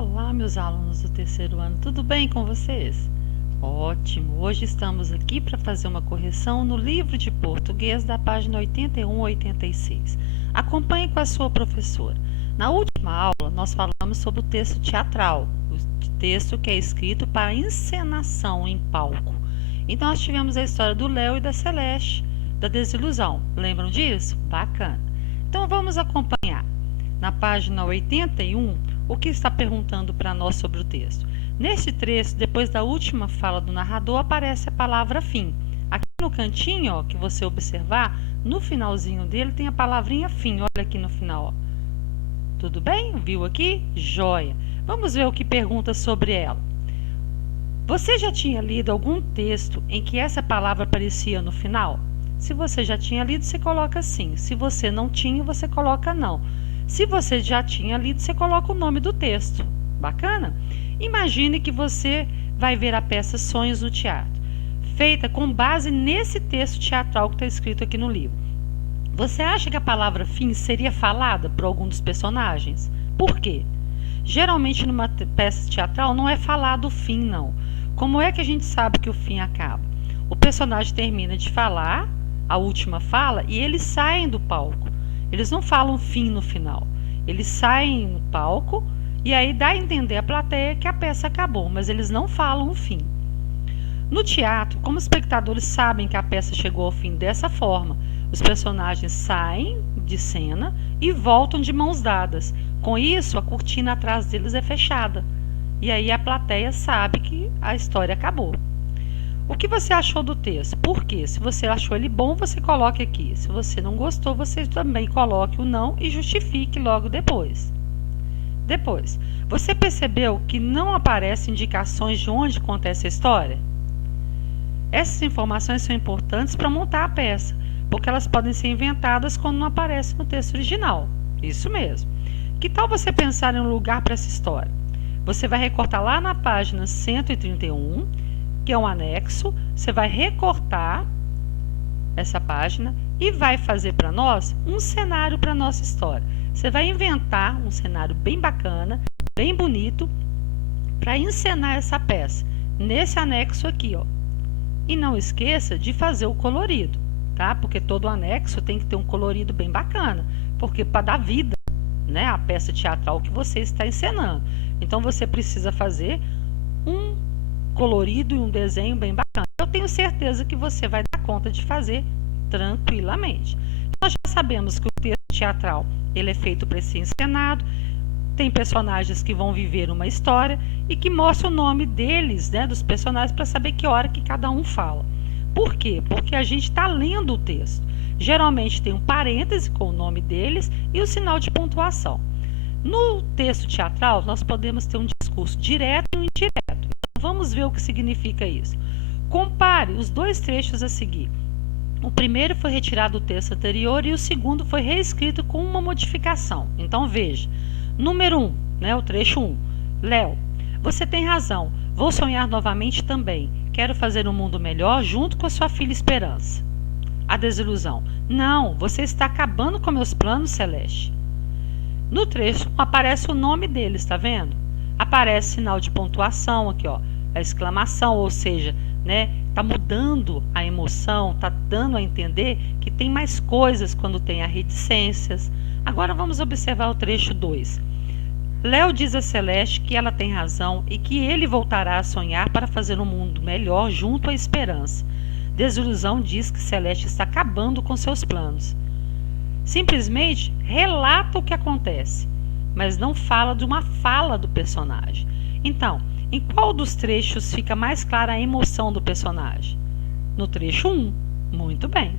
Olá, meus alunos do terceiro ano, tudo bem com vocês? Ótimo! Hoje estamos aqui para fazer uma correção no livro de português da página 81 a 86. Acompanhe com a sua professora. Na última aula, nós falamos sobre o texto teatral, o texto que é escrito para encenação em palco. Então, nós tivemos a história do Léo e da Celeste, da desilusão. Lembram disso? Bacana! Então, vamos acompanhar. Na página 81, o que está perguntando para nós sobre o texto? Neste trecho, depois da última fala do narrador, aparece a palavra fim. Aqui no cantinho, ó, que você observar, no finalzinho dele tem a palavrinha fim. Olha aqui no final. Ó. Tudo bem? Viu aqui? Joia! Vamos ver o que pergunta sobre ela. Você já tinha lido algum texto em que essa palavra aparecia no final? Se você já tinha lido, você coloca sim. Se você não tinha, você coloca não. Se você já tinha lido, você coloca o nome do texto. Bacana? Imagine que você vai ver a peça Sonhos no Teatro, feita com base nesse texto teatral que está escrito aqui no livro. Você acha que a palavra fim seria falada por algum dos personagens? Por quê? Geralmente numa peça teatral não é falado o fim, não. Como é que a gente sabe que o fim acaba? O personagem termina de falar a última fala e eles saem do palco. Eles não falam fim no final. Eles saem no palco e aí dá a entender à plateia que a peça acabou, mas eles não falam o fim. No teatro, como os espectadores sabem que a peça chegou ao fim dessa forma, os personagens saem de cena e voltam de mãos dadas. Com isso, a cortina atrás deles é fechada. E aí a plateia sabe que a história acabou. O que você achou do texto? Por quê? Se você achou ele bom, você coloque aqui. Se você não gostou, você também coloque o não e justifique logo depois. Depois, você percebeu que não aparecem indicações de onde acontece a história? Essas informações são importantes para montar a peça, porque elas podem ser inventadas quando não aparece no texto original. Isso mesmo. Que tal você pensar em um lugar para essa história? Você vai recortar lá na página 131, que é um anexo, você vai recortar essa página e vai fazer para nós um cenário para a nossa história. Você vai inventar um cenário bem bacana, bem bonito, para encenar essa peça, nesse anexo aqui, ó. E não esqueça de fazer o colorido, tá? Porque todo anexo tem que ter um colorido bem bacana, porque para dar vida, né, à peça teatral que você está encenando. Então, você precisa fazer um colorido e um desenho bem bacana. Eu tenho certeza que você vai dar conta de fazer tranquilamente. Nós já sabemos que o texto teatral ele é feito para ser encenado, tem personagens que vão viver uma história e que mostra o nome deles, né, dos personagens, para saber que hora que cada um fala. Por quê? Porque a gente está lendo o texto. Geralmente tem um parêntese com o nome deles e o sinal de pontuação. No texto teatral, nós podemos ter um discurso direto e um indireto. Vamos ver o que significa isso. Compare os dois trechos a seguir. O primeiro foi retirado do texto anterior e o segundo foi reescrito com uma modificação. Então veja. Número 1, né, o trecho 1. Léo, você tem razão. Vou sonhar novamente também. Quero fazer um mundo melhor junto com a sua filha Esperança. A desilusão. Não, você está acabando com meus planos, Celeste. No trecho aparece o nome deles, está vendo? Aparece sinal de pontuação aqui, ó, a exclamação, ou seja, né, tá mudando a emoção, tá dando a entender que tem mais coisas quando tem as reticências. Agora vamos observar o trecho 2. Léo diz a Celeste que ela tem razão e que ele voltará a sonhar para fazer um mundo melhor junto à Esperança. Desilusão diz que Celeste está acabando com seus planos. Simplesmente relata o que acontece, mas não fala de uma fala do personagem. Então, em qual dos trechos fica mais clara a emoção do personagem? No trecho 1. Muito bem.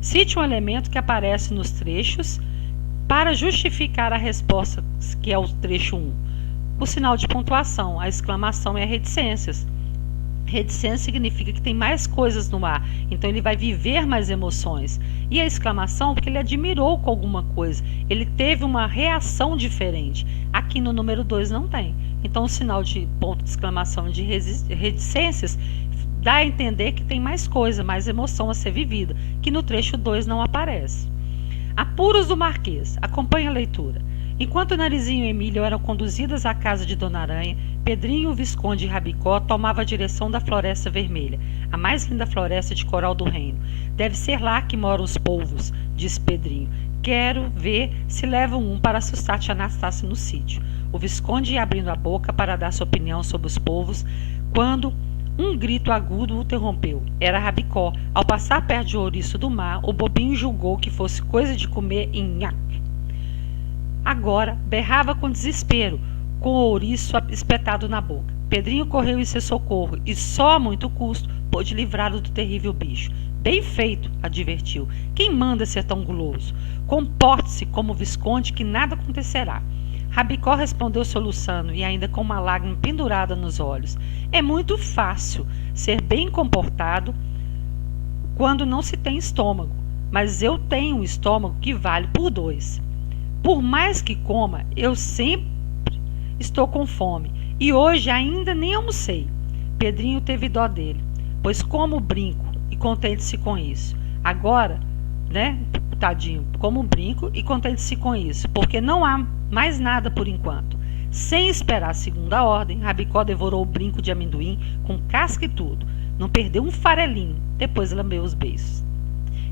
Cite um elemento que aparece nos trechos para justificar a resposta, que é o trecho 1. O sinal de pontuação, a exclamação e as reticências. Reticência significa que tem mais coisas no ar, então ele vai viver mais emoções. E a exclamação, porque ele admirou com alguma coisa, ele teve uma reação diferente. Aqui no número 2 não tem. Então o sinal de ponto de exclamação de reticências dá a entender que tem mais coisa, mais emoção a ser vivida, que no trecho 2 não aparece. Apuros do Marquês. Acompanhe a leitura. Enquanto Narizinho e Emília eram conduzidas à casa de Dona Aranha, Pedrinho, o Visconde e Rabicó tomavam a direção da Floresta Vermelha, a mais linda floresta de coral do reino. Deve ser lá que moram os polvos, disse Pedrinho. Quero ver se levam um para assustar tia Anastácia no sítio. O Visconde ia abrindo a boca para dar sua opinião sobre os polvos, quando um grito agudo o interrompeu. Era Rabicó. Ao passar perto de Ouriço do Mar, o bobinho julgou que fosse coisa de comer em nhaque. Agora berrava com desespero, com o ouriço espetado na boca. Pedrinho correu em seu socorro e só a muito custo pôde livrá-lo do terrível bicho. Bem feito, advertiu. Quem manda ser tão guloso? Comporte-se como Visconde que nada acontecerá. Rabicó respondeu soluçando e ainda com uma lágrima pendurada nos olhos. É muito fácil ser bem comportado quando não se tem estômago, mas eu tenho um estômago que vale por 2. Por mais que coma, eu sempre estou com fome e hoje ainda nem almocei. Pedrinho teve dó dele, pois como brinco e contente-se com isso. Agora, né, tadinho, como brinco e contente-se com isso, porque não há mais nada por enquanto. Sem esperar a segunda ordem, Rabicó devorou o brinco de amendoim com casca e tudo. Não perdeu um farelinho, depois lambeu os beiços.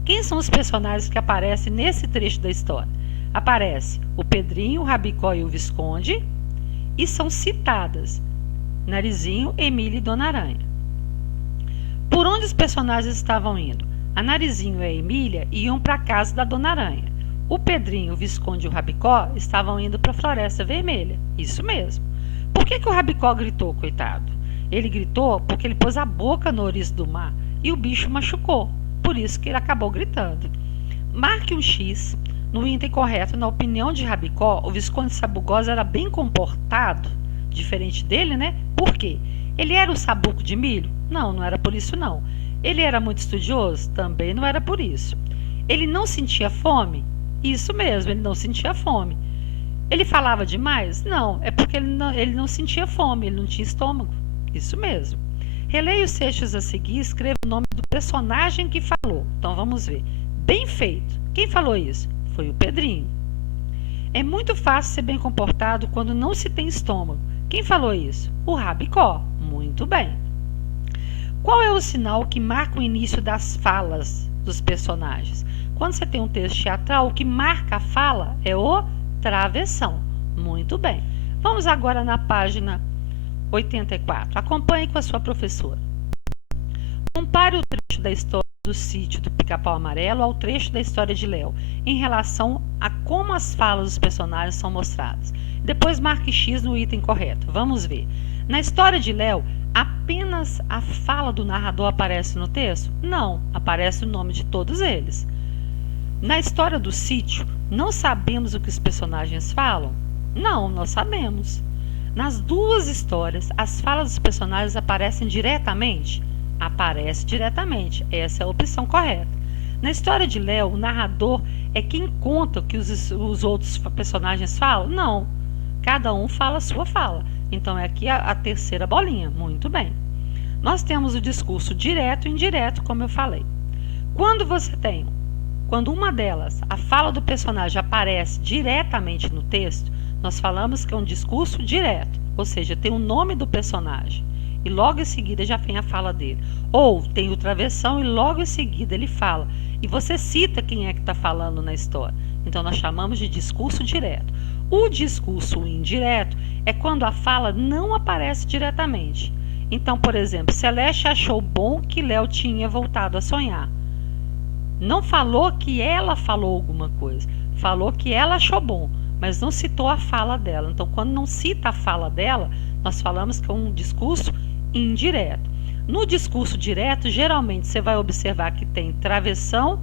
Quem são os personagens que aparecem nesse trecho da história? Aparece o Pedrinho, o Rabicó e o Visconde, e são citadas Narizinho, Emília e Dona Aranha. Por onde os personagens estavam indo? A Narizinho e a Emília iam para a casa da Dona Aranha. O Pedrinho, o Visconde e o Rabicó estavam indo para a Floresta Vermelha. Isso mesmo. Por que o Rabicó gritou, coitado? Ele gritou porque ele pôs a boca no ouriço do mar e o bicho machucou. Por isso que ele acabou gritando. Marque um X no item correto. Na opinião de Rabicó, o Visconde Sabugosa era bem comportado, diferente dele, né? Por quê? Ele era o sabuco de milho? Não, não era por isso não. Ele era muito estudioso? Também não era por isso. Ele não sentia fome? Isso mesmo, ele não sentia fome. Ele falava demais? Não, é porque ele não sentia fome, ele não tinha estômago. Isso mesmo. Releia os trechos a seguir e escreva o nome do personagem que falou. Então vamos ver. Bem feito. Quem falou isso? Foi o Pedrinho. É muito fácil ser bem comportado quando não se tem estômago. Quem falou isso? O Rabicó. Muito bem. Qual é o sinal que marca o início das falas dos personagens? Quando você tem um texto teatral, o que marca a fala é o travessão. Muito bem. Vamos agora na página 84. Acompanhe com a sua professora. Compare o trecho da história do sítio do Pica-Pau Amarelo ao trecho da história de Léo, em relação a como as falas dos personagens são mostradas. Depois marque X no item correto. Vamos ver. Na história de Léo, apenas a fala do narrador aparece no texto? Não, aparece o nome de todos eles. Na história do sítio, não sabemos o que os personagens falam? Não, nós sabemos. Nas duas histórias, as falas dos personagens aparecem diretamente? Aparece diretamente. Essa é a opção correta. Na história de Léo, o narrador é quem conta o que os outros personagens falam? Não. Cada um fala a sua fala. Então, é aqui a terceira bolinha. Muito bem. Nós temos o discurso direto e indireto, como eu falei. Quando uma delas, a fala do personagem, aparece diretamente no texto, nós falamos que é um discurso direto, ou seja, tem o nome do personagem e logo em seguida já vem a fala dele. Ou tem o travessão e logo em seguida ele fala. E você cita quem é que está falando na história. Então nós chamamos de discurso direto. O discurso indireto é quando a fala não aparece diretamente. Então, por exemplo, Celeste achou bom que Léo tinha voltado a sonhar. Não falou que ela falou alguma coisa, falou que ela achou bom, mas não citou a fala dela. Então, quando não cita a fala dela, nós falamos que é um discurso indireto. No discurso direto, geralmente você vai observar que tem travessão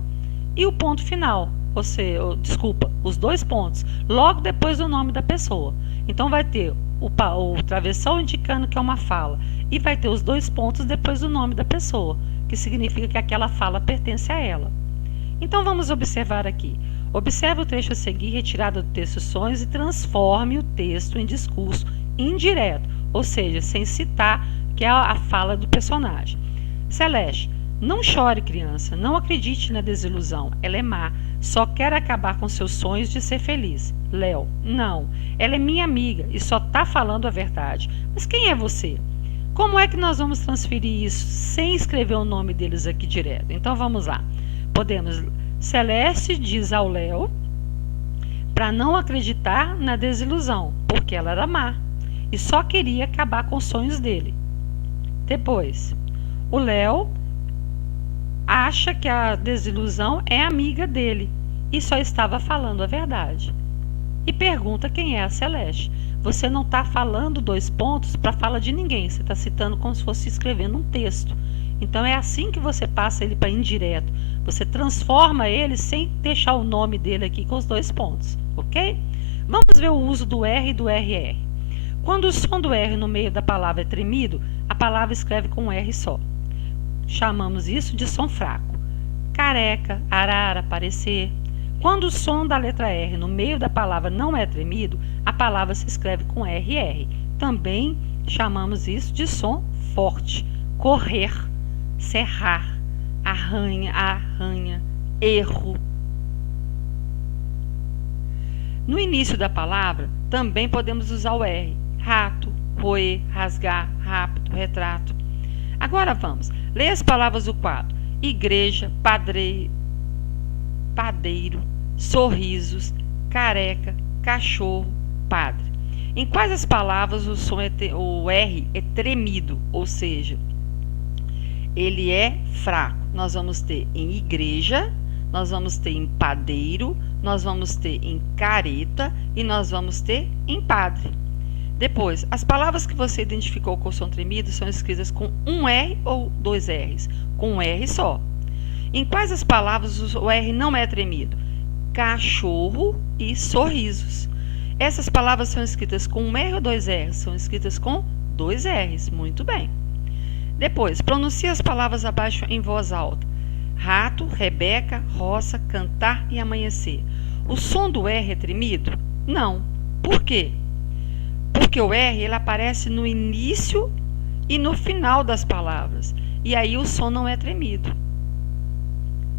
e o ponto final, ou seja, os dois pontos, logo depois do nome da pessoa. Então, vai ter o travessão indicando que é uma fala e vai ter os dois pontos depois do nome da pessoa, que significa que aquela fala pertence a ela. Então, vamos observar aqui. Observe o trecho a seguir, retirado do texto Sonhos, e transforme o texto em discurso indireto, ou seja, sem citar que é a fala do personagem. Celeste, não chore, criança, não acredite na desilusão, ela é má. só quer acabar com seus sonhos de ser feliz. Léo: não, ela é minha amiga e só tá falando a verdade. Mas quem é você? Como é que nós vamos transferir isso sem escrever o nome deles aqui direto? Então vamos lá. Podemos. Celeste diz ao Léo para não acreditar na desilusão, porque ela era má e só queria acabar com os sonhos dele. Depois, o Léo acha que a desilusão é amiga dele e só estava falando a verdade. E pergunta quem é a Celeste. Você não está falando 2 pontos para fala de ninguém, você está citando como se fosse escrevendo um texto. Então é assim que você passa ele para indireto. Você transforma ele sem deixar o nome dele aqui com os 2 pontos, ok? Vamos ver o uso do R e do RR. Quando o som do R no meio da palavra é tremido, a palavra escreve com um R só. Chamamos isso de som fraco. Careca, arara, parecer. Quando o som da letra R no meio da palavra não é tremido, a palavra se escreve com RR. Também chamamos isso de som forte. Correr, serrar, arranha, erro. No início da palavra, também podemos usar o R. Rato, roer, rasgar, rápido, retrato. Agora vamos. Leia as palavras do quadro. Igreja, padeiro, sorrisos, careca, cachorro, padre. Em quais as palavras o R é tremido, ou seja, ele é fraco? Nós vamos ter em igreja, nós vamos ter em padeiro, nós vamos ter em careta e nós vamos ter em padre. Depois, as palavras que você identificou com o som tremido são escritas com um R ou 2 R's? Com um R só. Em quais as palavras o R não é tremido? Cachorro e sorrisos. Essas palavras são escritas com um R ou 2 R's? São escritas com 2 R's. Muito bem. Depois, pronuncie as palavras abaixo em voz alta. Rato, Rebeca, roça, cantar e amanhecer. O som do R é tremido? Não. Por quê? Porque o R ele aparece no início e no final das palavras. E aí o som não é tremido.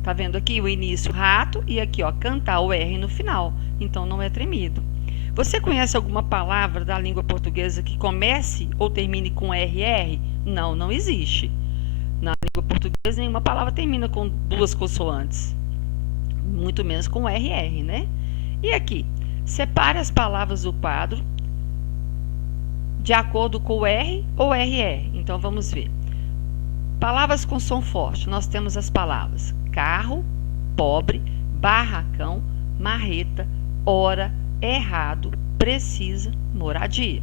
Tá vendo aqui o início, rato, e aqui, ó, cantar, o R no final. Então não é tremido. Você conhece alguma palavra da língua portuguesa que comece ou termine com RR? Não, não existe. Na língua portuguesa, nenhuma palavra termina com 2 consoantes. Muito menos com RR, né? E aqui, separe as palavras do quadro de acordo com o R ou RR. Então, vamos ver. Palavras com som forte. Nós temos as palavras carro, pobre, barracão, marreta, hora, errado, precisa, moradia.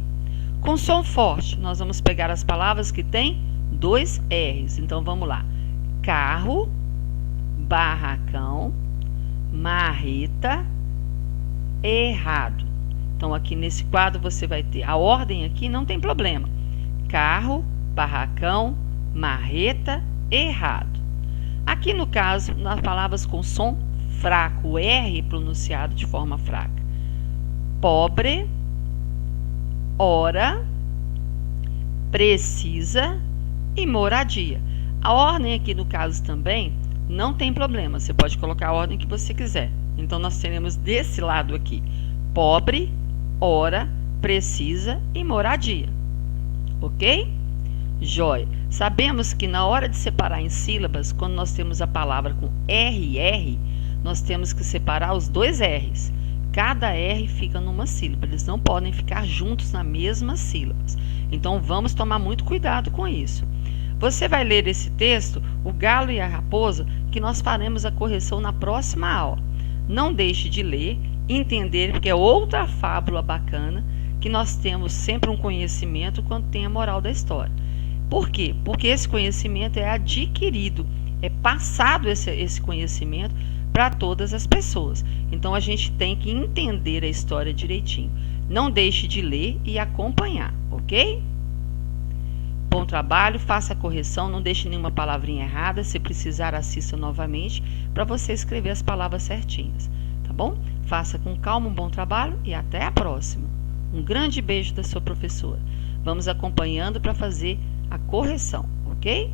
Com som forte, nós vamos pegar as palavras que têm 2 R's. Então, vamos lá. Carro, barracão, marreta, errado. Então, aqui nesse quadro você vai ter a ordem aqui, não tem problema. Carro, barracão, marreta, errado. Aqui no caso, nas palavras com som fraco, o R pronunciado de forma fraca. Pobre, hora, precisa e moradia. A ordem aqui no caso também não tem problema, você pode colocar a ordem que você quiser. Então, nós teremos desse lado aqui, pobre, hora, precisa e moradia. Ok? Joia. Sabemos que na hora de separar em sílabas, quando nós temos a palavra com RR, nós temos que separar os 2 R's. Cada R fica numa sílaba, eles não podem ficar juntos na mesma sílaba. Então, vamos tomar muito cuidado com isso. Você vai ler esse texto, O Galo e a Raposa, que nós faremos a correção na próxima aula. Não deixe de ler, entender, porque é outra fábula bacana, que nós temos sempre um conhecimento quando tem a moral da história. Por quê? Porque esse conhecimento é adquirido, é passado esse conhecimento para todas as pessoas. Então, a gente tem que entender a história direitinho. Não deixe de ler e acompanhar, ok? Bom trabalho, faça a correção, não deixe nenhuma palavrinha errada. Se precisar, assista novamente para você escrever as palavras certinhas, tá bom? Faça com calma um bom trabalho e até a próxima. Um grande beijo da sua professora. Vamos acompanhando para fazer a correção, ok?